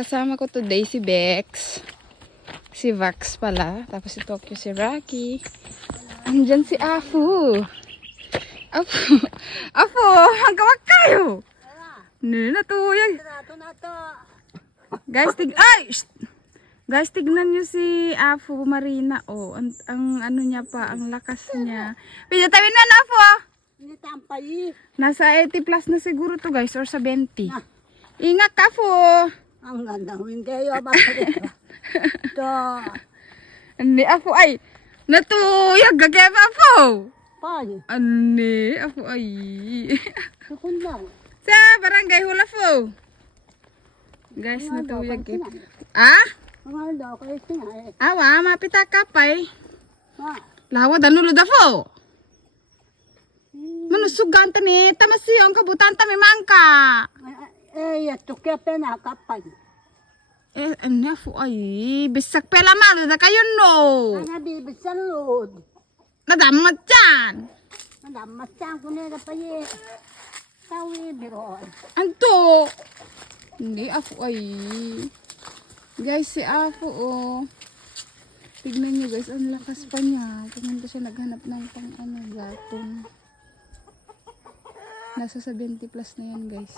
Kasama ko today si Bex. Si Vax pala. Tapos si Tokyo, si Rocky. Andyan si Afu. Afu. Afu, hanggang kayo. Natuyag. Guys, Guys, tignan nyo si Afu Marina. Oh, ang ano niya pa, ang lakas niya. Pinatawin na Afu. Nasa 80 plus na siguro to guys, or 70. Ingat ka Afu. Ang ganda ng kayo bakit? To. Ani Afu ay natuyag gagay Afu. Paano? Ani Afu ay. Sukundang. Sa barangay Hulafo. Guys, natuyag kit. Ah? Ang daw kayo sinay. Awa, mapita ka pay. Ha. Lawa danulo dafo. Manusugan ta ni tamasiyong kabutan ta may mangka. Yato kaya penakapay. Ano Afu ay bisak pela malo da kayo no. Ang bibig sa lood. Nadamat yan. Madamas siyang kunera pa ye. Sawi biroon. Anto. Hindi Afu ay. Guys, si Afu oh. Tignan niyo guys, ang lakas pa niya. Pumunta siya naghanap ng pang ano, gatong. Nasa 70 plus na yan guys.